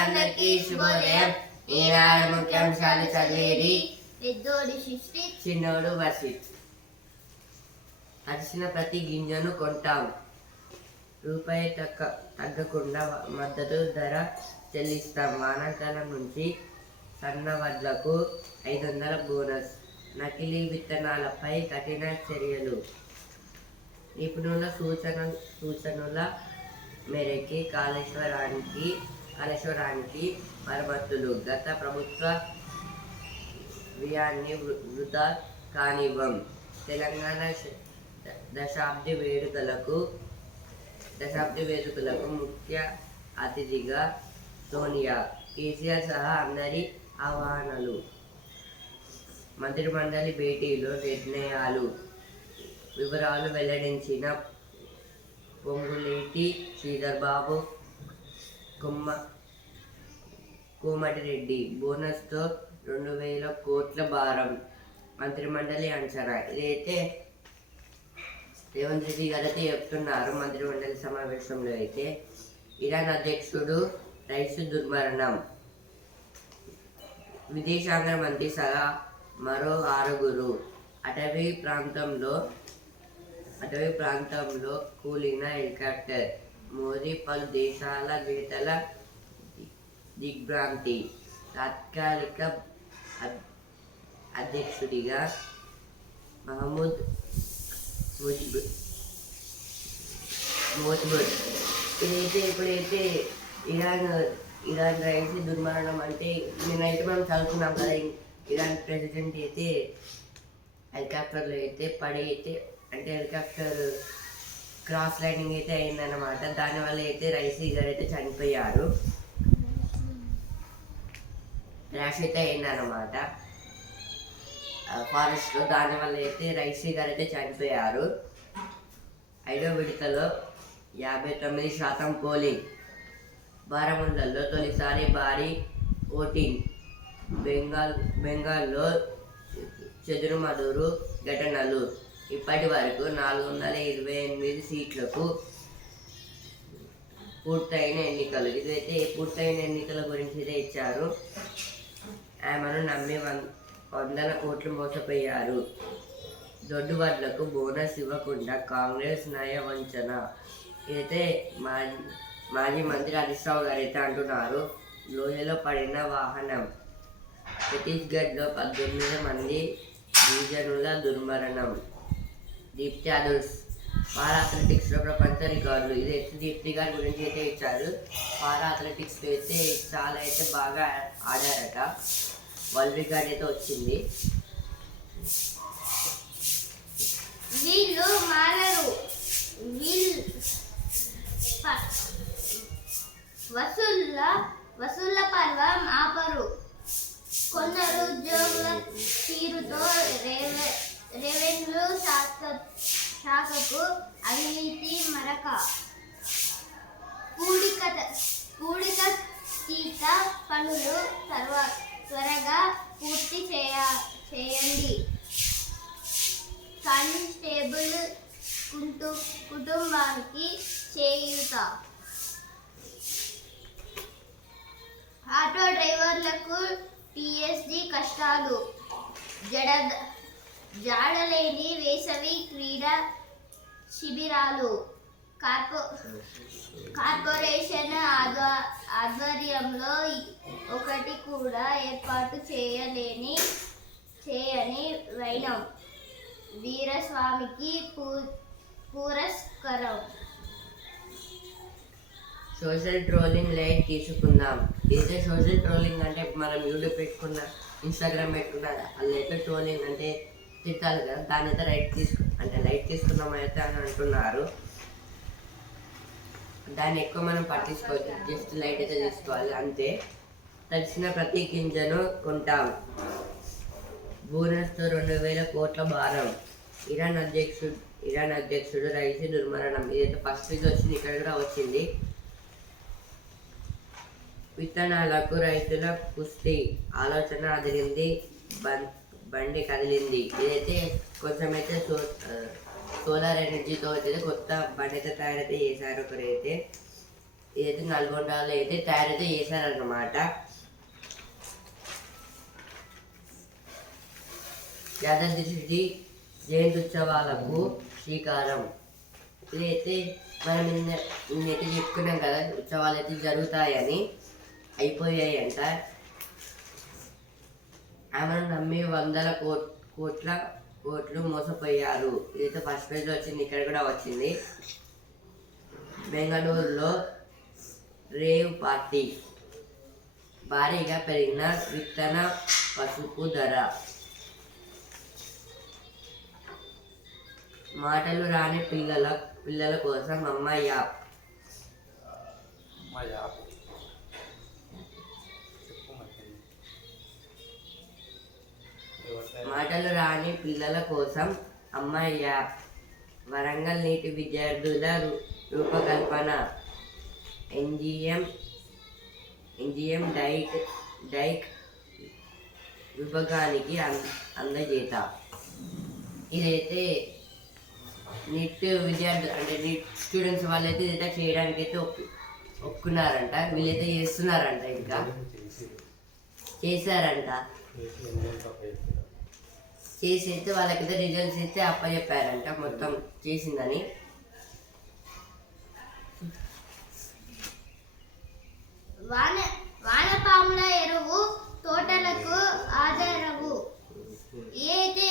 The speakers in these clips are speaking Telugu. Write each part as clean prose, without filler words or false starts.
శ్రోతలందరికీ శుభోదయం. ఈనాడు ముఖ్యాంశాలు చదివేది పెద్దోడు సృష్టి, చిన్నోడు వర్షిత్. అరిసిన ప్రతి గింజను కొంటాం. రూపాయి తగ్గకుండా మద్దతు ధర చెల్లిస్తాం. వానాకాలం నుంచి సన్న వడ్లకు 500 బోనస్. నకిలీ విత్తనాలపై కఠిన చర్యలు. నిపుణుల సూచనల మేరకి కాళేశ్వరానికి మరమ్మతులు. గత ప్రభుత్వ వ్యయాన్ని వృధా కానివ్వం. తెలంగాణ దశాబ్ది వేడుకలకు ముఖ్య అతిథిగా సోనియా, కేసీఆర్ సహా అందరి ఆహ్వానాలు. మంత్రిమండలి భేటీలో నిర్ణయాలు. వివరాలు వెల్లడించిన పొంగులేటి శ్రీధర్బాబు, కోమటిరెడ్డి. బోనస్తో 2000 కోట్ల భారం. మంత్రిమండలి అంచనా. ఇదైతే రేవంత్ రెడ్డి గారు అయితే చెప్తున్నారు మంత్రిమండలి సమావేశంలో. అయితే ఇరాన్ అధ్యక్షుడు రైసు దుర్మరణం. విదేశాంగ మంత్రి సహా మరో 6. అటవీ ప్రాంతంలో కూలిన హెలికాప్టర్. మోదీ పలు దేశాల నేతల దిగ్భ్రాంతి. తాత్కాలిక అధ్యక్షుడిగా మహమూద్ మోజ్బుర్. ఇప్పుడైతే ఇరాన్ రైస్ దుర్మరణం అంటే నేనైతే మనం చదువుకున్నాం కదా. ఇరాన్ ప్రెసిడెంట్ అయితే హెలికాప్టర్లో అయితే హెలికాప్టర్ క్రాస్ ల్యాండింగ్ అయితే అయిందన్నమాట. దానివల్ల అయితే రైసీ గారు అయితే చనిపోయారు. ర్యాష్ అయితే అయిందన్నమాట ఫారెస్ట్లో. దానివల్ల అయితే రైసీ గారు అయితే చనిపోయారు. 5వ విడతలో 59% పోలింగ్. బారాముల్లాలో తొలిసారి భారీ ఓటింగ్. బెంగాల్లో చెదురుమదురు ఘటనలు. ఇప్పటి వరకు 428 సీట్లకు పూర్తయిన ఎన్నికలు. ఇదైతే పూర్తయిన ఎన్నికల గురించి అయితే ఇచ్చారు. ఆమెను నమ్మి 100 కోట్లు మోసపోయారు. దొడ్డు వడ్లకు బోనస్ ఇవ్వకుండా కాంగ్రెస్ నయ వంచన. ఇదైతే మాజీ మంత్రి హరీష్ రావు గారు అయితే అంటున్నారు. లోయలో పడిన వాహనం. ఛత్తీస్గఢ్లో 18 మంది గిరిజనుల దుర్మరణం. దీప్తి అదుర్స్ పారా అథ్లెటిక్స్లో ప్రపంచ రికార్డులు. ఇది అయితే దీప్తి గారి గురించి అయితే ఇచ్చారు. పారా అథ్లెటిక్స్లో అయితే చాలా అయితే బాగా ఆడారట. వరల్డ్ రికార్డ్ అయితే వచ్చింది. వీళ్ళు మారరు, వసూళ్ల పర్వం ఆపరు. కొందరు ఉద్యోగుల తీరుతో రెవెన్యూ శాఖకు అవినీతి మరక. పూడికతీత పనులు త్వరగా పూర్తి చేయండి. కానిస్టేబుల్ కుటుంబానికి చేయూత. ఆటో డ్రైవర్లకు టీఎస్డీ కష్టాలు. జాడలేని వేసవి క్రీడా శిబిరాలు. కార్పొరేషన్ ఆధ్వర్యంలో ఒకటి కూడా ఏర్పాటు చేయని వైనం. వీరస్వామికి పురస్కారం. సోషల్ ట్రోలింగ్ లైట్ తీసుకుందాం. ఇదే సోషల్ ట్రోలింగ్ అంటే మనం యూట్యూబ్ పెట్టుకున్నా, ఇన్స్టాగ్రామ్ పెట్టుకున్నా, అల్లైతే ట్రోలింగ్ అంటే తిట్టాలి కదా. దాని అయితే లైట్ తీసుకున్నాం అయితే అని అంటున్నారు. దాన్ని ఎక్కువ మనం పట్టించుకోవచ్చు. జస్ట్ లైట్ అయితే తీసుకోవాలి అంతే. తడిసిన ప్రతి గింజను కొంటాం. బోనస్తో 2000 కోట్ల భారం. ఇరాన్ అధ్యక్షుడు రైసీ దుర్మరణం. ఇదైతే ఫస్ట్ వీక్ వచ్చింది, ఇక్కడ కూడా వచ్చింది. విత్తనాలకు రైతుల కుస్తీ. ఆలోచన అదిరింది, బండి కదిలింది. ఇదైతే కొంచెం అయితే సోలార్ ఎనర్జీతో అయితే కొత్త బండి అయితే తయారైతే చేశారు ఒకరైతే. ఇదైతే నల్గొండలో అయితే తయారైతే చేశారన్నమాట. యాదాద్రి జయంతి ఉత్సవాలకు శ్రీకారం. ఇదైతే మనం నిన్నైతే చెప్పుకున్నాం కదా, ఉత్సవాలు అయితే జరుగుతాయని, అయిపోయాయి అంట. ఆమెను నమ్మి వందల కోట్లు మోసపోయారు. ఇదైతే ఫస్ట్ పేజ్లో వచ్చింది, ఇక్కడ కూడా వచ్చింది. బెంగళూరులో రేవ్ పార్టీ, భారీగా పెరిగిన విత్తన పసుపు ధర. మాటలు రాని పిల్లల కోసం అమ్మ యాప్. మాటలు రాని పిల్లల కోసం అమ్మ యాప్. వరంగల్ నీటి విద్యార్థుల రూపకల్పన. ఎన్జిఎం డైక్ విభాగానికి అందజేత. ఇదైతే నీట్ విద్యార్థులు అంటే నీట్ స్టూడెంట్స్ వాళ్ళైతే ఇదైతే చేయడానికి అయితే ఒప్పుకున్నారంట. వీళ్ళైతే చేస్తున్నారంట, ఇంకా చేశారంట. చేసి అయితే వాళ్ళకైతే రిజల్ట్స్ అయితే అప్పచెప్పారంట మొత్తం చేసిందని. వానపాముల ఎరువు తోటలకు ఆధారము. ఏదైతే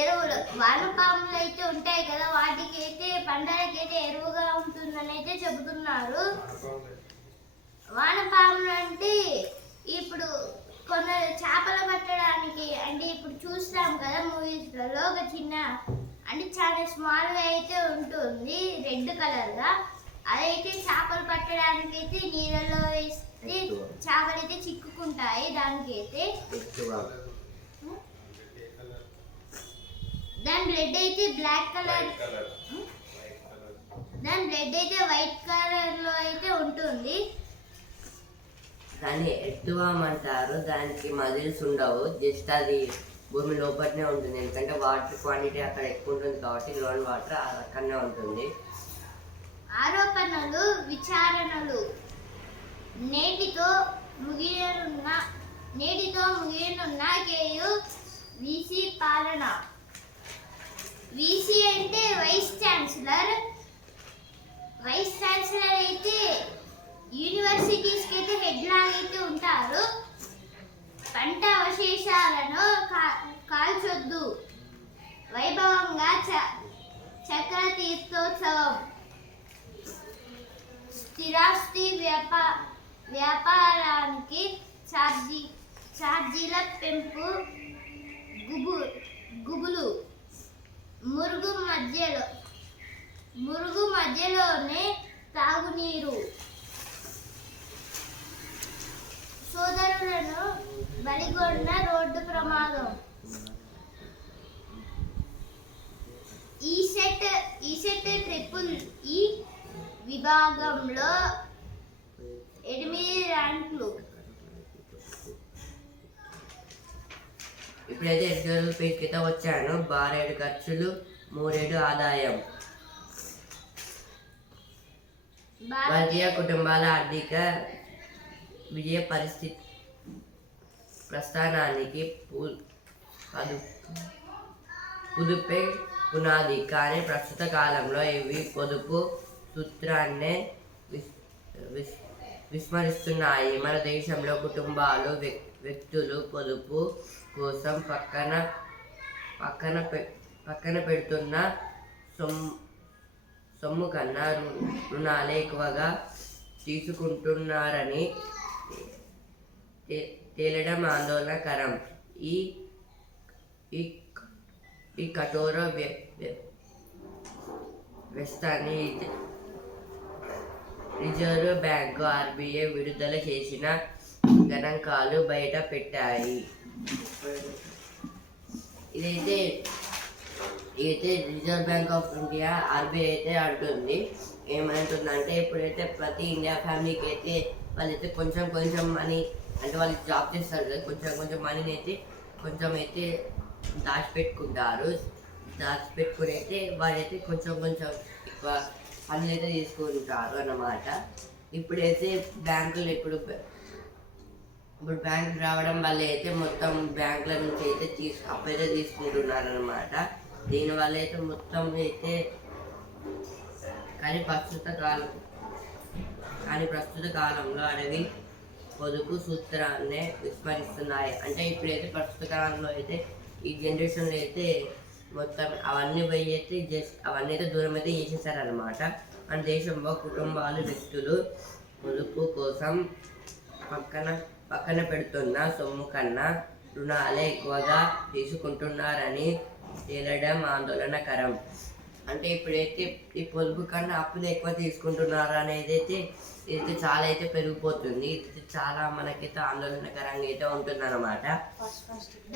ఎరువులు వానపాములు అయితే ఉంటాయి కదా, వాటికి అయితే పంటలకైతే ఎరువుగా ఉంటుందని అయితే చెబుతున్నారు. వానపాములు అంటే ఇప్పుడు కొందరు చేపలు పట్టడానికి అంటే ఇప్పుడు చూస్తాం కదా మూవీస్లలో, ఒక చిన్న అంటే చాలా స్మాల్గా అయితే ఉంటుంది రెడ్ కలర్గా. అదైతే చేపలు పట్టడానికి అయితే నీళ్ళలో వేస్తే చేపలు అయితే చిక్కుకుంటాయి. దానికి అయితే దాని బ్లడ్ అయితే బ్లాక్ కలర్, దాని బ్లడ్ అయితే వైట్ కలర్లో అయితే ఉంటుంది. దాన్ని ఎర్త్వామ్ అంటారు. దానికి మజిల్స్ ఉండవు, జస్ట్ అది భూమి లోపలనే ఉంటుంది. ఎందుకంటే వాటర్ క్వాంటిటీ అక్కడ ఎక్కువ ఉంటుంది కాబట్టి గ్రౌండ్ వాటర్ అక్కడనే ఉంటుంది. ఆరోపణలు విచారణలు. నేటితో ముగియనున్న కేయు వీసీ పాలన. వీసీ అంటే వైస్ ఛాన్సలర్. వైస్ ఛాన్సలర్ అయితే యూనివర్సిటీస్కి అయితే హెడ్ లాగా అయితే ఉంటారు. పంట అవశేషాలను కాల్చొద్దు. వైభవంగా చక్ర తీర్థోత్సవం. స్థిరాస్తి వ్యాపారానికి ఛార్జీల పెంపు. గుబులు. మురుగు మధ్యలోనే తాగునీరు. సోదరులను బలిగొన్న రోడ్డు ప్రమాదం. ఈసెట్ ట్రిపుల్ ఈ విభాగంలో 8 ర్యాంకులు. ఇప్పుడైతే ఎడ్యుకేషన్ పేజ్కి అయితే వచ్చాను. 6 ఖర్చులు 3 ఆదాయం. భారతీయ కుటుంబాల ఆర్థిక విజయ ప్రస్థానానికి పొదుపే పునాది. కానీ ప్రస్తుత కాలంలో ఇవి పొదుపు సూత్రాన్నే విస్మరిస్తున్నాయి. మన దేశంలో కుటుంబాలు వ్యక్తులు పొదుపు కోసం పక్కన పెడుతున్న సొమ్ము కన్నా రుణాలే ఎక్కువగా తీసుకుంటున్నారని తేలడం ఆందోళనకరం. ఈ కఠోర వ్యవస్థని రిజర్వ్ బ్యాంకు ఆర్బీఐ విడుదల చేసిన గణాంకాలు బయట పెట్టాయి. ఇదైతే reserve bank of India RBI అయితే అంటుంది. ఏమంటుందంటే ఇప్పుడైతే ప్రతి ఇండియా ఫ్యామిలీకి అయితే వాళ్ళైతే కొంచెం మనీ అంటే వాళ్ళు జాబ్ చేస్తారు కదా, కొంచెం మనీని అయితే కొంచెం అయితే దాచిపెట్టుకుని అయితే వాళ్ళైతే కొంచెం ఎక్కువ పనులు అయితే తీసుకుంటారు అన్నమాట. ఇప్పుడైతే బ్యాంకులు ఇప్పుడు బ్యాంక్ రావడం వల్ల అయితే మొత్తం బ్యాంకుల నుంచి అయితే అప్పైతే తీసుకుంటున్నారు అనమాట. దీనివల్ల అయితే మొత్తం అయితే కానీ ప్రస్తుత కాలంలో అడవి పొదుపు సూత్రాన్నే విస్మరిస్తున్నాయి. అంటే ఇప్పుడైతే ప్రస్తుత కాలంలో అయితే ఈ జనరేషన్లో అయితే మొత్తం అవన్నీ పోయి అయితే అవన్నీ అయితే దూరం అయితే చేసేసారనమాట. మన దేశంలో కుటుంబాలు వ్యక్తులు పొదుపు కోసం పక్కన పెడుతున్న సొమ్ము కన్నా రుణాలే ఎక్కువగా తీసుకుంటున్నారని తేలడం ఆందోళనకరం. అంటే ఇప్పుడైతే ఈ పొదుపు కన్నా అప్పులు ఎక్కువ తీసుకుంటున్నారు అనేది అయితే చాలా అయితే పెరిగిపోతుంది. ఇది చాలా మనకైతే ఆందోళనకరంగా అయితే ఉంటుంది అనమాట.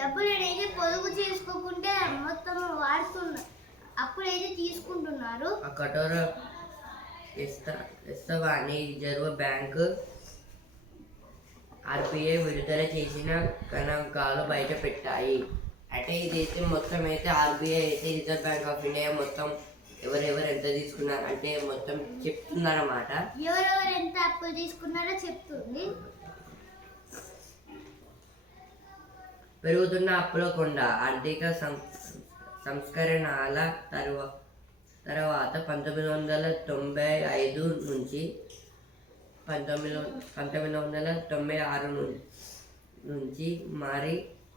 డబ్బులు అనేది పొదుపు చేసుకోకుంటే మొత్తం వాడుతున్నారు, అప్పులు అయితే తీసుకుంటున్నారు. ఆ కఠోర వాస్తవాన్ని రిజర్వ్ బ్యాంకు ఆర్బీఐ విడుదల చేసిన గణాంకాలు బయట పెట్టాయి. అంటే ఇదైతే మొత్తం అయితే ఆర్బీఐ అయితే రిజర్వ్ బ్యాంక్ ఆఫ్ ఇండియా మొత్తం ఎవరెవరు ఎంత తీసుకున్నారు అంటే మొత్తం చెప్తుందన్నమాట. ఎవరెవరు ఎంత అప్పులు తీసుకున్నారో చెప్తుంది. పెరుగుతున్న అప్పుల కొండ ఆర్థిక సంస్కరణల తర్వాత 1995 నుంచి 1996 నుంచి మరి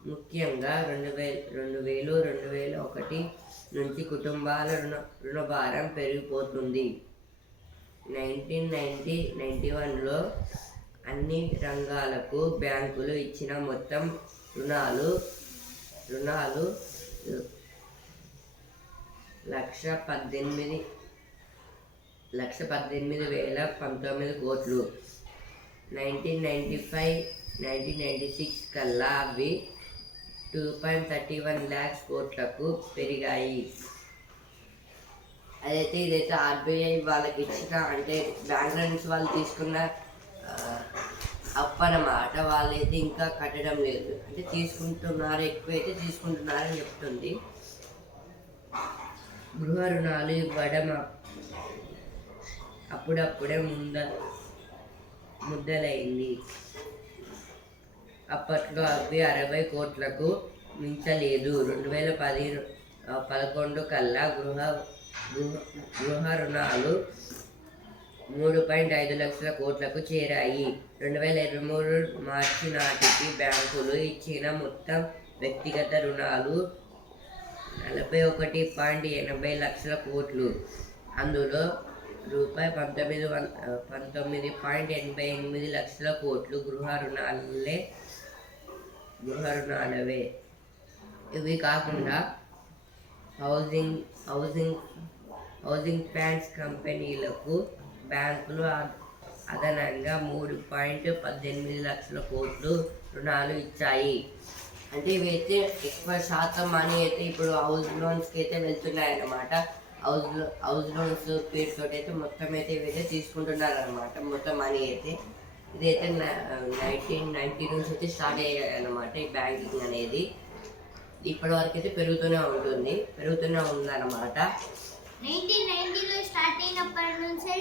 ముఖ్యంగా 2001 నుంచి కుటుంబాల రుణభారం పెరిగిపోతుంది. 1991లో అన్ని రంగాలకు బ్యాంకులు ఇచ్చిన మొత్తం రుణాలు 1,18,019 కోట్లు. 1995-1996 కల్లా అవి 2.31 lakhs కోట్లకు పెరిగాయి. ఇదైతే ఆర్బీఐ వాళ్ళకి ఇచ్చిన అంటే బ్యాంకుల నుంచి వాళ్ళు తీసుకున్న అప్పు అన్నమాట. వాళ్ళైతే ఇంకా కట్టడం లేదు, అంటే తీసుకుంటున్నారు, ఎక్కువైతే తీసుకుంటున్నారని చెప్తుంది. గృహ రుణాలు ఇవ్వడం అప్పుడప్పుడే ముద్దలైంది. అప్పట్లో అవి 60 కోట్లకు మించలేదు. 2011 కల్లా గృహ రుణాలు 3.5 లక్షల కోట్లకు చేరాయి. 2023 మార్చి నాటికి బ్యాంకులు ఇచ్చిన మొత్తం వ్యక్తిగత రుణాలు 41.80 లక్షల కోట్లు. అందులో $19.88 లక్షల కోట్లు గృహ రుణాలవే. ఇవి కాకుండా హౌసింగ్ ఫైనాన్స్ కంపెనీలకు బ్యాంకులు అదనంగా 3.18 లక్షల కోట్లు రుణాలు ఇచ్చాయి. అంటే ఇవైతే ఎక్కువ శాతం మనీ అయితే ఇప్పుడు హౌస్ లోన్స్కి అయితే వెళ్తున్నాయి అన్నమాట. హౌస్ లోన్స్ పేరుతో అయితే మొత్తం అయితే ఇవైతే తీసుకుంటున్నారు అనమాట. మొత్తం మనీ అయితే ఇదైతే 1990 నుంచి అయితే స్టార్ట్ అయ్యాయి అన్నమాట. ఈ బ్యాంకింగ్ అనేది ఇప్పటి వరకు అయితే పెరుగుతూనే ఉందన్నమాట. 1990లో స్టార్ట్ అయినప్పటి నుంచి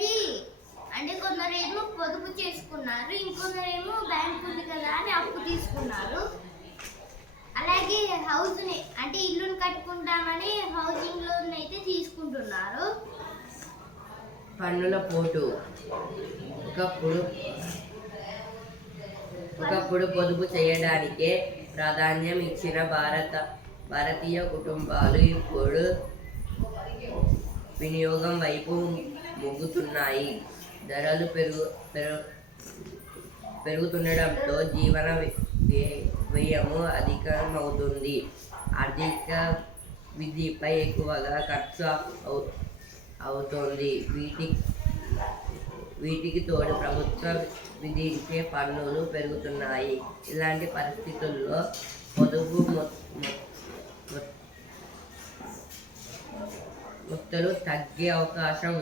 అంటే కొందరేమో పొదుపు చేసుకున్నారు, ఇంకొందరేమో బ్యాంక్ ఉంది కదా అని అప్పు తీసుకున్నారు. అలాగే హౌస్ని అంటే ఇల్లుని కట్టుకుంటామని హౌసింగ్ లోన్ అయితే తీసుకుంటున్నారు. పన్నుల పోటు. ఒకప్పుడు పొదుపు చేయడానికే ప్రాధాన్యం ఇచ్చిన భారతీయ కుటుంబాలు ఇప్పుడు వినియోగం వైపు మొగ్గుతున్నాయి. ధరలు పెరుగుతుండడంతో జీవన వ్యయము అధికమవుతుంది. ఆర్థిక విధిపై ఎక్కువగా ఖర్చు అవుతోంది. వీటికి తోడు ప్రభుత్వం విధించే పన్నులు పెరుగుతున్నాయి. ఇలాంటి పరిస్థితుల్లో పొదుపు మొత్తాలు తగ్గే అవకాశం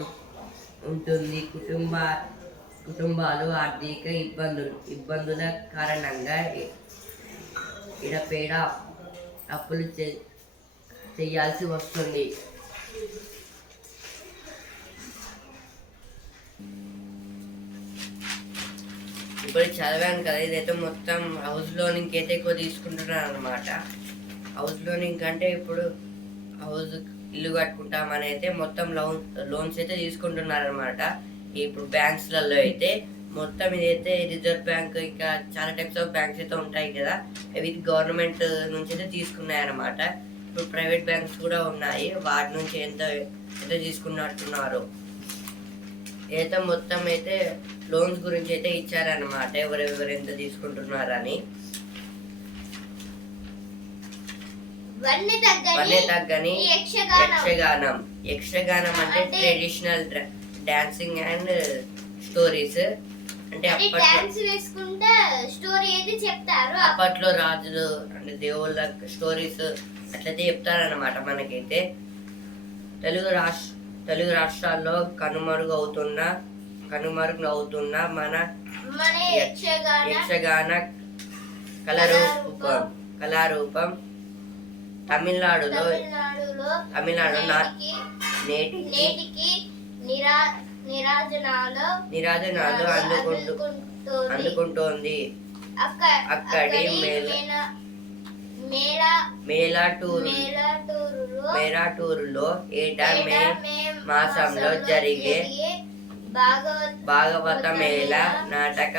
ఉంటుంది. కుటుంబాలు ఆర్థిక ఇబ్బందుల కారణంగా ఎడపేడ అప్పులు చేయాల్సి వస్తుంది. ఇప్పుడు చదివాను కదా, ఇదైతే మొత్తం హౌస్ లోనింగ్ అయితే ఎక్కువ తీసుకుంటున్నాను అనమాట. హౌస్ లోనింగ్ అంటే ఇప్పుడు హౌస్ ఇల్లు కట్టుకుంటామని అయితే మొత్తం లోన్స్ అయితే తీసుకుంటున్నారు అనమాట. ఇప్పుడు బ్యాంక్స్లలో అయితే మొత్తం ఇదైతే రిజర్వ్ బ్యాంక్, ఇంకా చాలా టైప్స్ ఆఫ్ బ్యాంక్స్ అయితే ఉంటాయి కదా, అవి గవర్నమెంట్ నుంచి అయితే తీసుకున్నాయన్నమాట. ఇప్పుడు ప్రైవేట్ బ్యాంక్స్ కూడా ఉన్నాయి, వాటి నుంచి ఎంత తీసుకున్నట్టున్నారు. అయితే మొత్తం అయితే లోన్స్ గురించి అయితే ఇచ్చారనమాట, ఎవరెవరు ఎంత తీసుకుంటున్నారని. వన్నే తగ్గని యక్షగానం అంటే ట్రెడిషనల్ డాన్సింగ్ అండ్ స్టోరీస్. అంటే అప్పట్లో రాజులు అంటే దేవుళ్ళ స్టోరీస్ అట్లయితే చెప్తారనమాట మనకైతే. తెలుగు రాష్ట్రాల్లో కనుమరుగు అవుతున్న మన యక్షగాన కళారూపం తమిళనాడులో నేటికి నిరాజనాలు అందుకుంటోంది. అక్కడి మేరాటూరులో ఏటా మే మాసంలో జరిగే భాగవత మేళ నాటక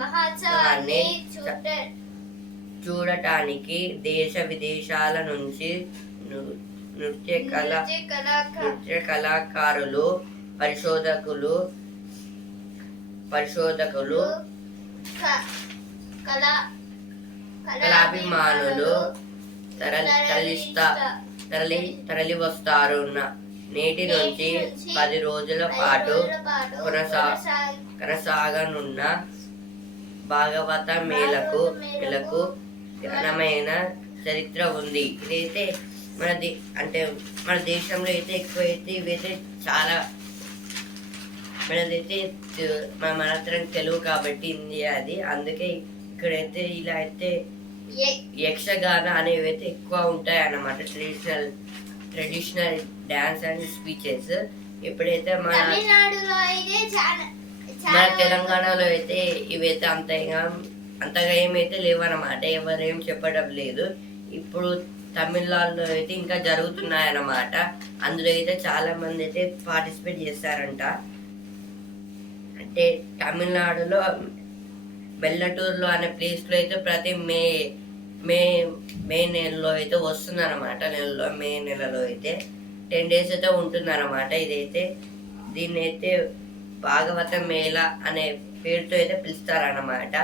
మహోత్సవాన్ని చూడటానికి దేశ విదేశాల నుంచి నృత్య కళాకారులు, పరిశోధకులు, కళాభిమానులు తరలి వస్తారు. నేటి నుంచి 10 రోజుల పాటు కొనసాగనున్న భాగవత మేళకు ఘనమైన చరిత్ర ఉంది. ఇదైతే మన దేశంలో అయితే ఎక్కువ అయితే ఇవైతే చాలా మనదైతే మనత్రం తెలుగు కాబట్టి ఇండియా అది, అందుకే ఇక్కడైతే ఇలా అయితే యక్షగాన అనేవి అయితే ఎక్కువ ఉంటాయి అన్నమాట. Traditional dance and speeches. ఇప్పుడైతే మన తెలంగాణలో అయితే ఇవైతే అంతగా ఏమైతే లేవన్నమాట, ఎవరేం చెప్పడం లేదు. ఇప్పుడు తమిళనాడులో అయితే ఇంకా జరుగుతున్నాయి అన్నమాట. అందులో అయితే చాలా మంది అయితే పార్టిసిపేట్ చేస్తారంట. అంటే తమిళనాడులో బెల్లటూరులో అనే ప్లేస్లో అయితే ప్రతి మే నెలలో అయితే వస్తుంది అనమాట. మే నెలలో అయితే 10 days అయితే ఉంటుంది అనమాట. దీన్ని అయితే భాగవత మేళ అనే పేరుతో అయితే పిలుస్తారన్నమాట.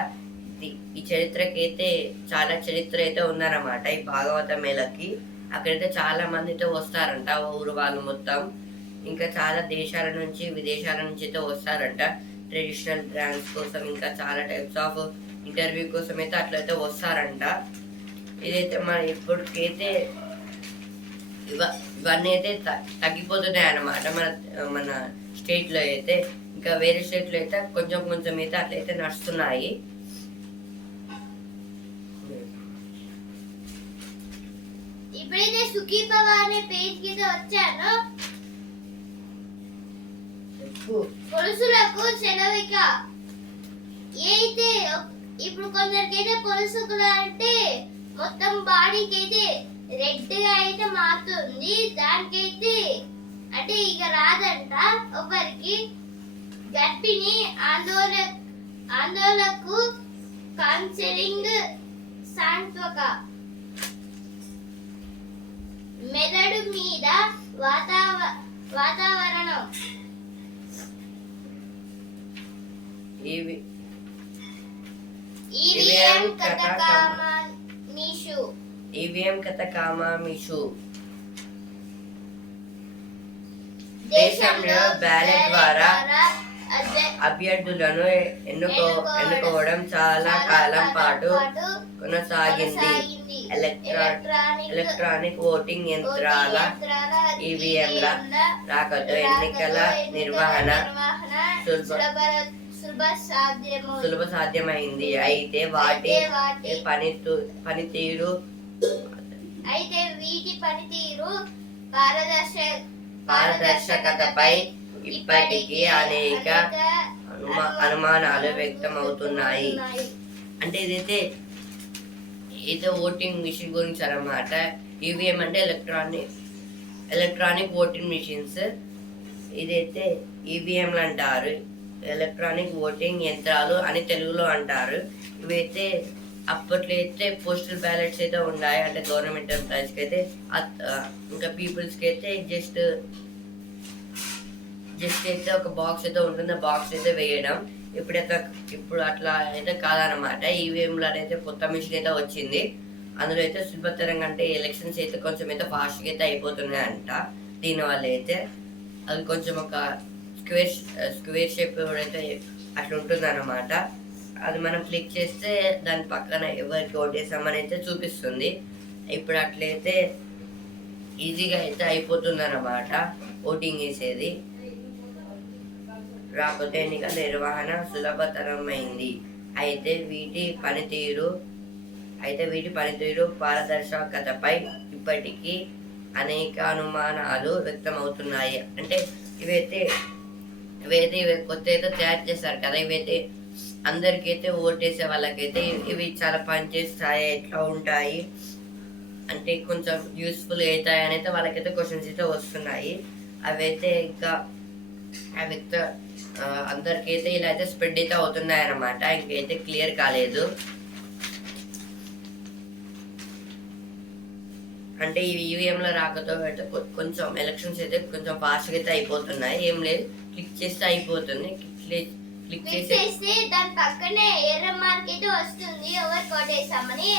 ఈ చరిత్రకి అయితే చాలా చరిత్ర అయితే ఉందన్నమాట ఈ భాగవత మేళకి. అక్కడైతే చాలా మంది అయితే వస్తారంట, ఊరు వాళ్ళు మొత్తం. ఇంకా చాలా దేశాల నుంచి విదేశాల నుంచి అయితే వస్తారంట ట్రెడిషనల్ డాన్స్ కోసం, ఇంకా చాలా టైప్స్ ఆఫ్ ఇంటర్వ్యూ కోసం అయితే అట్లయితే వస్తారంట. ఇదైతే మన ఇప్పటికైతే ఇవన్నీ అయితే తగ్గిపోతున్నాయి అన్నమాట మన స్టేట్లో అయితే. ఇంకా వేరే స్టేట్లో అయితే కొంచెం అయితే అట్లయితే నడుస్తున్నాయి. ఇప్పుడైతే సుఖీభవ అనే పేజ్ కి వచ్చాను. పొలుసులకు సెలవిక. అయితే ఇప్పుడు కొందరికైతే పొలుసుకులు అంటే మొత్తం బాడీకి అయితే రెడ్ గా అయితే మారుతుంది. దానికైతే అంటే ఇక రాదంట ఒకరికి. గర్భిణి ఆందోళనకు కౌన్సిలింగ్ సాంత్వక. మెదడు మీద వాతావరణం. ఈవీఎం కథకామామిషు. దేశంలో బ్యాలెట్ ద్వారా అభ్యర్థులను ఎన్నుకోవడం చాలా కాలం పాటు కొనసాగింది. ఎలక్ట్రానిక్ ఓటింగ్ యంత్రాల ఈవీఎంల రాకతో ఎన్నికల నిర్వహణ సులభ సాధ్యమైంది. అయితే వాటి పనితీరు పారదర్శకతపై ఇప్పటికీ అనేక అనుమానాలు వ్యక్తమవుతున్నాయి. అంటే ఇదైతే ఓటింగ్ మిషన్ గురించి అన్నమాట. ఈవీఎం అంటే ఎలక్ట్రానిక్ ఓటింగ్ మిషన్స్. ఇదైతే ఈవీఎంలు అంటారు, ఎలక్ట్రానిక్ ఓటింగ్ యంత్రాలు అని తెలుగులో అంటారు. ఇవైతే అప్పట్లో అయితే పోస్టల్ బ్యాలెట్స్ అయితే ఉన్నాయి, అంటే గవర్నమెంట్ ఎంప్లాయీస్కి అయితే, ఇంకా పీపుల్స్కి అయితే జస్ట్ అయితే ఒక బాక్స్ అయితే ఉంటుంది, ఆ బాక్స్ అయితే వేయడం. ఇప్పుడు అట్లా అయితే కాదనమాట. ఈవీఎంలో అయితే కొత్త మిషన్ అయితే వచ్చింది. అందులో అయితే సులభతరంగా, అంటే ఎలక్షన్స్ అయితే కొంచెం అయితే ఫాస్ట్గా అయితే అయిపోతున్నాయంట. దీనివల్ల అయితే అది కొంచెం ఒక స్క్వేర్ షేప్ అయితే అట్లా ఉంటుంది అన్నమాట. అది మనం క్లిక్ చేస్తే దాని పక్కన ఎవరికి ఓటేసామని అయితే చూపిస్తుంది. ఇప్పుడు అట్లయితే ఈజీగా అయితే అయిపోతుంది అన్నమాట ఓటింగ్ వేసేది. రాకపోతే ఎన్నికల నిర్వహణ సులభతరమైంది. అయితే వీటి పనితీరు పారదర్శకతపై ఇప్పటికీ అనేక అనుమానాలు వ్యక్తమవుతున్నాయి. అంటే ఇవైతే కొత్త అయితే తయారు చేస్తారు కదా, ఇవైతే అందరికైతే ఓటేసే వాళ్ళకైతే ఇవి చాలా పనిచేస్తాయి, ఎట్లా ఉంటాయి అంటే కొంచెం యూస్ఫుల్ అవుతాయి అని అయితే వాళ్ళకైతే క్వశ్చన్స్ అయితే వస్తున్నాయి. అవైతే ఇంకా అందరికైతే ఇలా అయితే స్ప్రెడ్ అయితే అవుతున్నాయి అన్నమాట. ఇంకైతే క్లియర్ కాలేదు. అంటే ఇవి ఈవీఎంలో రాకతో అయితే కొంచెం ఎలక్షన్స్ అయితే కొంచెం ఫాస్ట్గా అయితే అయిపోతున్నాయి. ఏం లేదు, క్లిక్ చేస్తే అయిపోతుంది. క్లిక్ చేస్తే దాని పక్కనే ఎర్ర మార్క్ అయితే వస్తుంది ఎవరు కొట్టేసామని.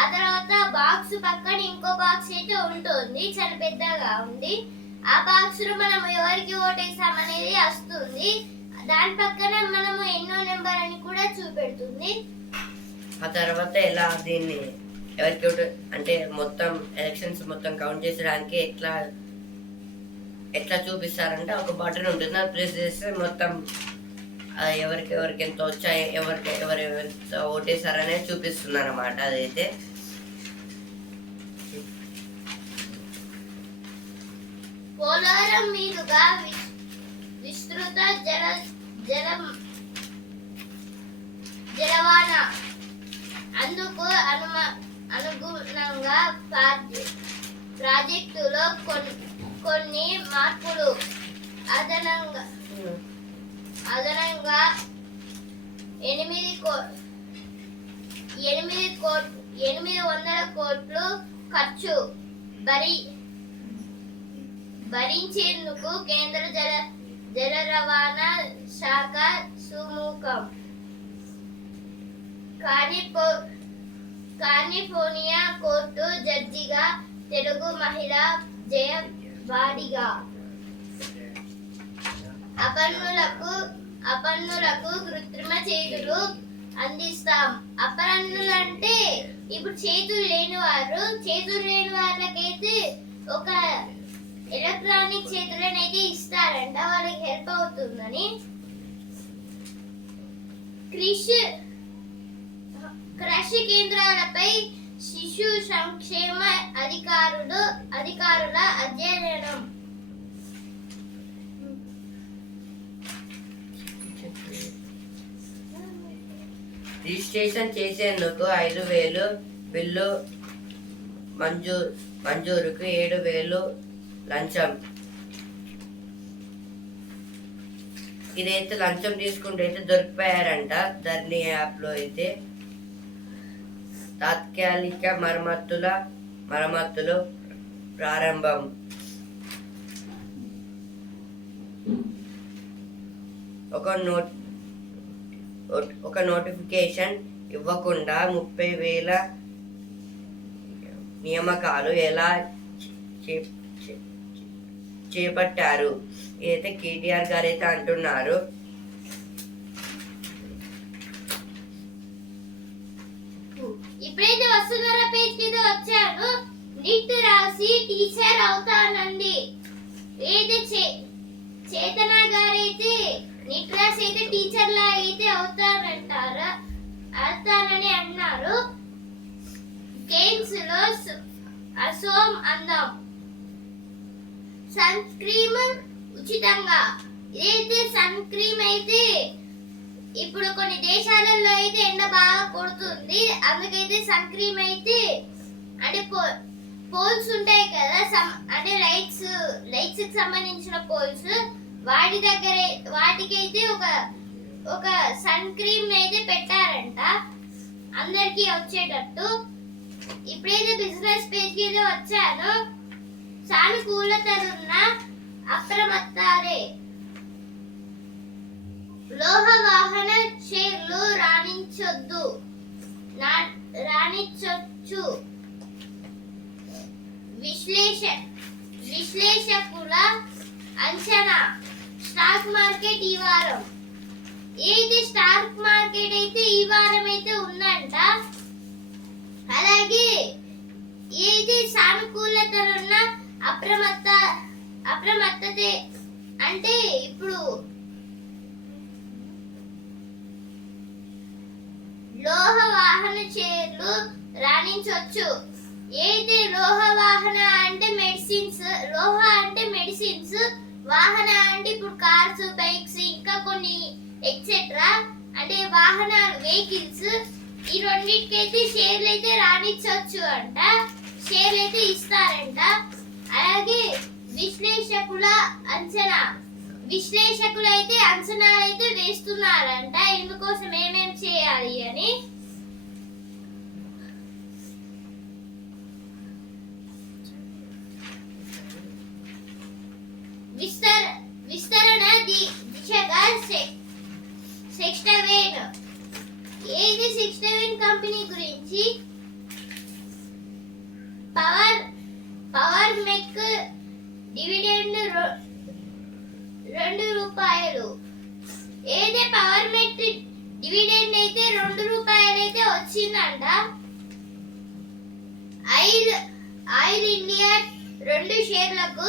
ఆ తర్వాత బాక్స్ పక్కన ఇంకో బాక్స్ అయితే ఉంటుంది, చాలా పెద్దగా ఉంది. ఆ బాక్స్ లో మనం ఎవరికి ఓటేసామనేది వస్తుంది. దాని పక్కన మనము ఎన్నో నెంబర్ అని కూడా చూపెడుతుంది. ఆ తర్వాత ఎలా దీన్ని ఎవరికి అంటే మొత్తం ఎలక్షన్స్ మొత్తం కౌంట్ చేసడానికి ఎట్లా చూపిస్తారంటే ఒక బటన్ ఉంటుంది, అది ప్రెస్ చేస్తే మొత్తం ఎవరికి ఎంత వచ్చాయి, ఎవరు ఎంత ఓటేసారనేది చూపిస్తుంది అన్నమాట. అదైతే పోలవరం మీదుగా విస్తృత జలవాన అందుకు అనుగుణంగా ప్రాజెక్టులో కొన్ని మార్పులు అదనంగా 800 కోట్లు ఖర్చు భరించేందుకు కేంద్ర జల రవాణా శాఖ సుముఖం. కాలిఫోర్నియా కోర్టు జడ్జిగా తెలుగు మహిళ జయవాడిగా. అపన్నులకు కృత్రిమ చేతులు అందిస్తాం. అపన్నులు అంటే ఇప్పుడు చేతులు లేని వాళ్ళకైతే ఒక ఎలక్ట్రానిక్ చేతులనైతే ఇస్తారంట, వాళ్ళకి హెల్ప్ అవుతుందని. కృషి కేంద్రాలపై శిశు సంక్షేమ అధికారుల అధ్యయనం. రిజిస్ట్రేషన్ చేసేందుకు 5,000 బిల్లు మంజూరుకు 7,000 లంచం. ఇదైతే లంచం తీసుకుంటే అయితే దొరికిపోయారంట. ధర్ని యాప్లో అయితే తాత్కాలిక మరమ్మతులు ప్రారంభం. ఒక నోటిఫికేషన్ ఇవ్వకుండా 30,000 నియామకాలు ఎలా చేపట్టారు. ఇదైతే కేటీఆర్ గారు అయితే అంటున్నారు. ఇప్పుడైతే వస్తున్నారా పేజ్ కి వచ్చాను. నీట్ రాసి టీచర్ అవుతానండి. ఏదైతే చేతన గారైతే నీట్ రాసి అయితే టీచర్ లా అయితే అవుతానని అన్నారు. గేమ్స్ లో అసోం అందం. సన్ స్క్రీన్ ఉచితంగా ఇదైతే సన్ క్రీమ్ అయితే ఇప్పుడు కొన్ని దేశాలలో అయితే ఎండ బాగా కొడుతుంది, అందుకైతే సన్ క్రీమ్ అయితే అంటే పోల్స్ ఉంటాయి కదా, అంటే లైట్స్ కి సంబంధించిన పోల్స్, వాటి దగ్గర వాటికైతే ఒక సన్ క్రీమ్ అయితే పెట్టారంట అందరికి వచ్చేటట్టు. ఇప్పుడైతే బిజినెస్ పేజ్ కి అయితే వచ్చాను. సానుకూలతలున్న అప్రమత్తారే, లోహ వాహన షేర్లు రాణించొచ్చు. విశ్లేషకుల అంచనా. స్టాక్ మార్కెట్ ఈ వారం స్టాక్ మార్కెట్ అయితే ఈ వారం అయితే ఉందంట. అలాగే ఏది సానుకూలతలున్న అప్రమత్తతే అంటే ఇప్పుడు లోహ వాహన షేర్లు రాణించవచ్చు. ఏది లోహ వాహన అంటే మెడిసిన్స్, లోహ అంటే మెడిసిన్స్, వాహన అంటే ఇప్పుడు కార్స్, బైక్స్, ఇంకా కొన్ని ఎక్సెట్రా అంటే వాహనాలు, వెహికల్స్, ఈ రెండింటికైతే షేర్లు అయితే రాణించవచ్చు అంట, షేర్లు అయితే ఇస్తారంట. అలాగే విశ్లేషకులు అయితే అంచనాలు అయితే వేస్తున్నారంట ఇందుకోసం ఏమేం చేయాలి అని. విస్తరణ దిశగా సెక్స్టవేన్. ఏది సెక్స్టవేన్ కంపెనీ గురించి పవర్ మెక్ డివిడెండ్ ₹2. ఏదే పవర్ మెక్ డివిడెండ్ అయితే ₹2 అయితే వచ్చిందంట. ఆయిల్ ఇండియా 2 షేర్లకు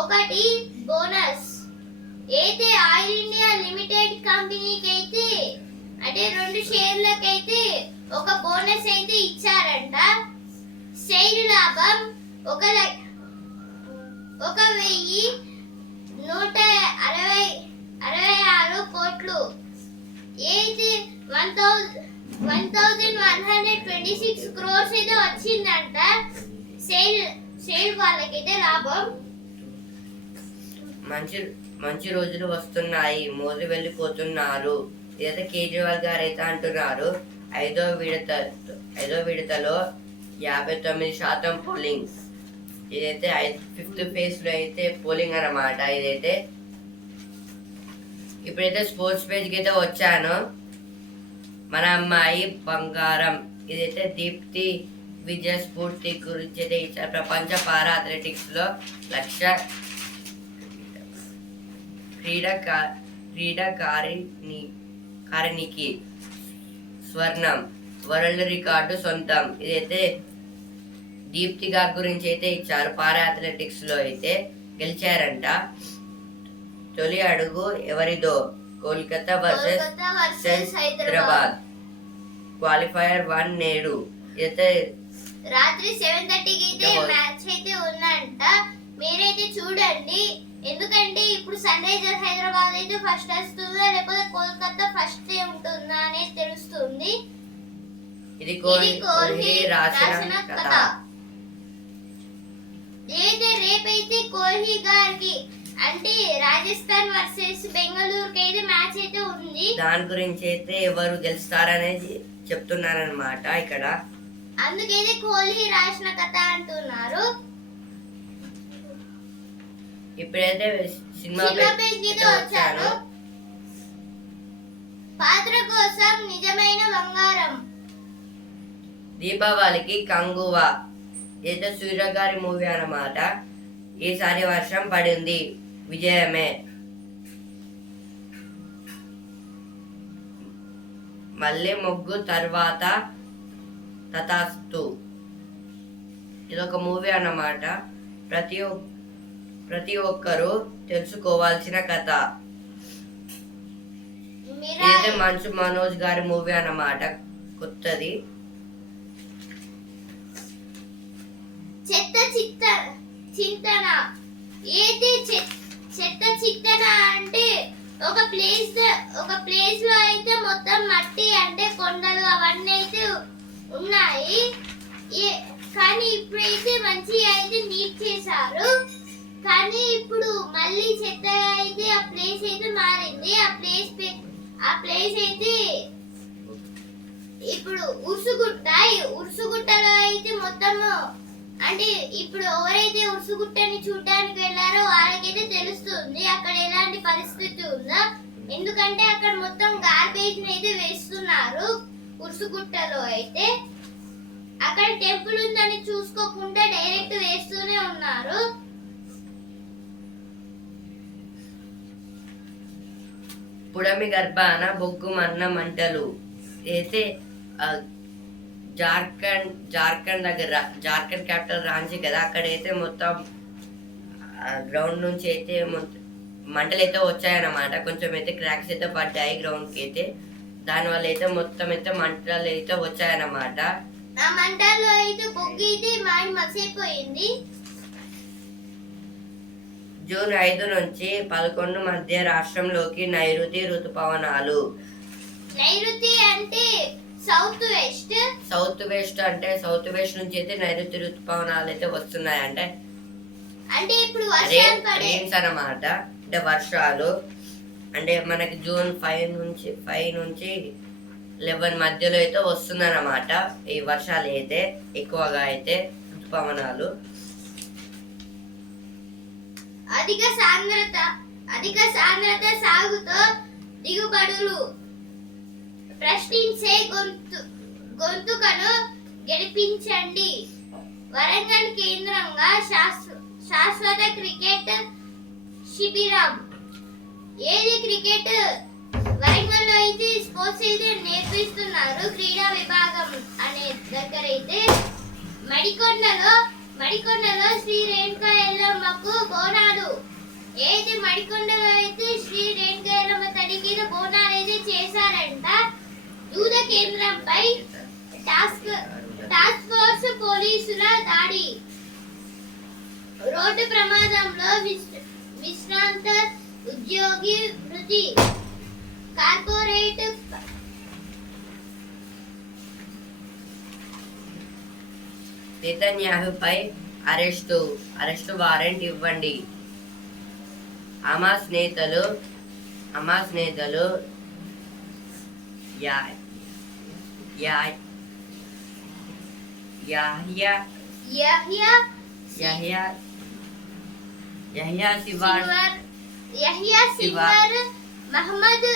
ఒకటి బోనస్. అయితే ఆయిల్ ఇండియా లిమిటెడ్ కంపెనీకి అయితే అంటే 2 షేర్లకైతే ఒక బోనస్ అయితే ఇచ్చారంట. షేర్ లాభం 1,166 కోట్లు. అయితే 1,126 crores అయితే వచ్చిందంట షేర్ వాళ్ళకైతే లాభం. మంచి రోజులు వస్తున్నాయి, మోదీ వెళ్ళిపోతున్నారు, ఇదైతే కేజ్రీవాల్ గారు అయితే అంటున్నారు. ఐదో విడతలో 59% పోలింగ్. ఇదైతే 5th phase లో అయితే పోలింగ్ అన్నమాట. ఇదైతే ఇప్పుడైతే స్పోర్ట్స్ పేజ్కి అయితే వచ్చాను. మన అమ్మాయి బంగారం, ఇదైతే దీప్తి విజయ స్ఫూర్తి గురించి అయితే ఇచ్చారు. ప్రపంచ పారా అథ్లెటిక్స్ లో 1,00,000 క్రీడాకారిణికి స్వర్ణం, వరల్డ్ రికార్డు సొంతం. ఇదైతే దీప్తి గారి గురించి అయితే ఇచ్చారు. పారా అథ్లెటిక్స్ లో అయితే గెలిచారంట. తొలి అడుగు ఎవరిదో, కోల్కతా వర్సెస్ హైదరాబాద్. క్వాలిఫైయర్ 1 నేడు. ఇదైతే రాత్రి 7:30కి అయితే మ్యాచ్ అయితే ఉందంట, మీరైతే చూడండి. ఎందుకంటే ఇప్పుడు సన్ రైజర్స్ హైదరాబాద్ అయితే ఫస్ట్ వస్తుందా లేకపోతే కోల్కతా ఫస్ట్ ఉంటుందా అనేది తెలుస్తుంది. ఇది కోహ్లీ రాసిన కథ. అయితే రేపైతే కోహ్లీ గారికి అంటే రాజస్థాన్ వర్సెస్ బెంగళూరుకి అయితే మ్యాచ్ అయితే ఉంది. దాని గురించి అయితే ఎవరు గెలుస్తారనేది చెప్తున్నారన్నమాట ఇక్కడ. అందుకైతే కోహ్లీ రాసిన కథ అంటున్నారు. ఇప్పుడైతే సినిమా పేజ్కి వచ్చాను. పాత్ర కోసం నిజమైన బంగారం. దీపావళికి కంగువా, ఏదో సూర్య గారి మూవీ అన్నమాట. ఈసారి వర్షం పడింది, విజయమే. మళ్ళీ ముగ్గు తర్వాత తథాస్తు. ఇదొక మూవీ అన్నమాట. ప్రతి ఒక్కరూ తెలుసుకోవాల్సిన కథ. ఇదైతే మంచు మనోజ్ గారి మూవీ అన్నమాట, కొత్తది. చెత్త చింతన. ఏది చెత్త చిత్తన అంటే ఒక ప్లేస్ లో అయితే మొత్తం మట్టి అంటే కొండలు అవన్నీ అయితే ఉన్నాయి. కానీ ఇప్పుడైతే మంచిగా అయితే నీట్ చేశారు. కానీ ఇప్పుడు మళ్ళీ చెత్తగా అయితే ఆ ప్లేస్ అయితే మారింది. ఆ ప్లేస్ అయితే ఇప్పుడు ఉర్సుగుట్టలో అయితే మొత్తము అంటే ఇప్పుడు ఎవరైతే ఉర్సుగుట్టని చూడడానికి వెళ్ళారో వాళ్ళకైతే తెలుస్తుంది అక్కడ ఎలాంటి పరిస్థితి ఉందో. ఎందుకంటే అక్కడ మొత్తం గార్బేజ్ అయితే వేస్తున్నారు. ఉర్సుగుట్టలో అయితే అక్కడ టెంపుల్ ఉందని చూసుకోకుండా డైరెక్ట్ వేస్తూనే ఉన్నారు. పుడమి గర్భాన బొగ్గు మన్న మంటలు అయితే జార్ఖండ్ దగ్గర, జార్ఖండ్ క్యాపిటల్ రాంచీ కదా, అక్కడైతే మొత్తం గ్రౌండ్ నుంచి అయితే మంటలు అయితే వచ్చాయన్నమాట. కొంచెం అయితే క్రాక్స్ అయితే పడ్డాయి గ్రౌండ్కి అయితే. దానివల్ల అయితే మొత్తం అయితే మంటలు అయితే వచ్చాయన్నమాట. ఆ మంటల్లో అయితే బొగ్గు అయితే మసిపోయింది. జూన్ 5 నుంచి 11 మధ్య రాష్ట్రంలోకి నైరుతి ఋతుపవనాలు. నైరుతి అంటే సౌత్ వెస్ట్ అంటే సౌత్ వెస్ట్ నుంచి అయితే నైరుతి ఋతుపవనాలు అయితే వస్తున్నాయి. అంటే ఇప్పుడు వర్షాలు పడే రెయిన్స్ అన్నమాట. అంటే వర్షాలు అంటే మనకి జూన్ 5 నుంచి 11 మధ్యలో అయితే వస్తుందన్నమాట ఈ వర్షాలు అయితే ఎక్కువగా అయితే ఋతుపవనాలు. అధిక సాంద్రత సాగుతో దిగుబడులు ప్రశ్నించే గొంతుకను గెలిపించండి. వరంగల్ కేంద్రంగా శాశ్వత క్రికెట్ శిబిరం. ఏది క్రికెట్ వరంగల్లో అయితే స్పోర్ట్స్ అయితే నేర్పిస్తున్నారు. క్రీడా విభాగం అనే దగ్గర అయితే మడికొండలో శ్రీ రేణుకా ఎల్లమ్మకు బోనాలు. ఏది మడికొండలో అయితే శ్రీ రేణుకా ఎల్లమ్మ తల్లికి బోనాలు అయితే చేశారంట. దూద కేంద్రంపై టాస్క్ ఫోర్స్ పోలీసుల దాడి. రోడ్డు ప్రమాదంలో విశ్రాంత ఉద్యోగి మృతి. కార్పొరేట్ నెతన్యాహుపై అరెస్టు వారెంట్ ఇవ్వండి. హమాస్ నేతలు యహ్యా సిన్వర్, మహమ్మద్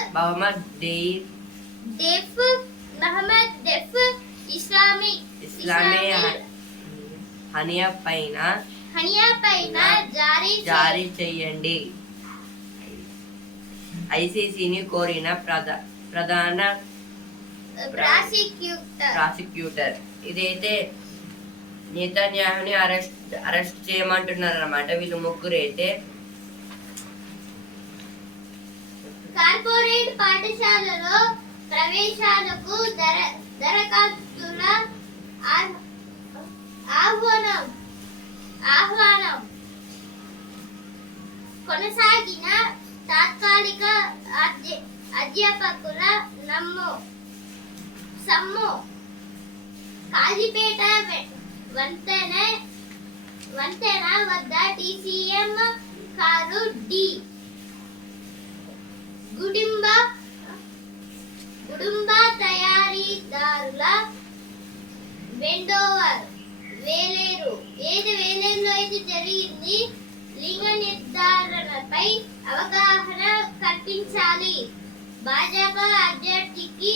డెఫ్ ఇస్లామీ హనియా పైన జారీ చేయండి. ఐసీసీని కోరిన ప్రధాన ప్రాసిక్యూటర్. ఇదైతే నెతన్యాహుని అరెస్ట్ చేయమంటున్నారు అన్నమాట. వీళ్ళు ముగ్గురు అయితే కార్పొరేట్ పాఠశాలలో ప్రవేశాలకు దరఖాస్తుల ఆహ్వానం కొనసాగిన తాత్కాలిక అధ్యాపకుల సమ్ము. కాజీపేట వంతెన వద్ద టీసీఎం కారు డి. గుడుంబ తయారీదారుల వెండోవర్ వేలేరులో అయితే జరిగింది. లింగ నిర్ధారణపై అవగాహన కల్పించాలి. భాజపా అభ్యర్థికి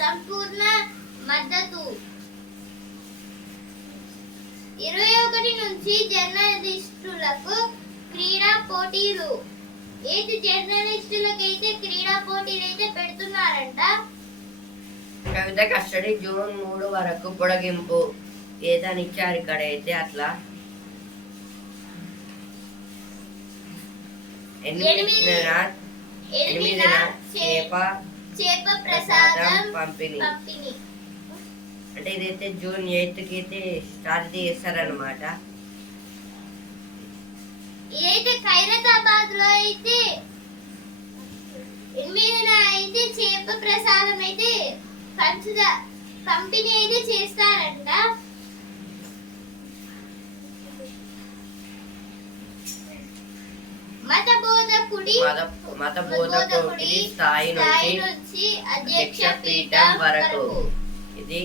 సంపూర్ణ మద్దతు. 21 నుంచి జర్నలిస్టులకు క్రీడా పోటీలు. జర్నలిస్టులకైతే క్రీడా పోటీలు అయితే పెడుతున్నారంట. కవిత కస్టడీ జూన్ 3 వరకు పొడిగింపు ఏదని ఇచ్చారు ఇక్కడ అయితే. అట్లా 8 చేప ప్రసాదం పంపిణీ. అంటే ఇదైతే జూన్ 8కి అయితే స్టార్ట్ చేస్తారనమాట. ఇదైతే ఖైరతాబాద్ లో అయితే 8న అయితే చేప ప్రసాదం అయితే పంపిణీ అయితే చేస్తారంట. మత బోధకుడి స్థాయి నుంచి అధ్యక్ష పీఠం వరకు ఇది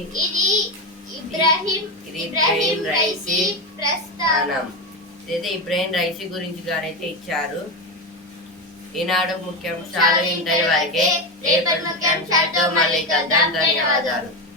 ఇబ్రాహీం రైసీ ప్రస్థానం. ఇదైతే ఇబ్రాహీం రైసీ గురించి గారైతే ఇచ్చారు. ఈనాడు ముఖ్యాంశాలు ఇంతటి వరకే. రేపటి ముఖ్యాంశాలతో మళ్ళీ కలుద్దాం. ధన్యవాదాలు.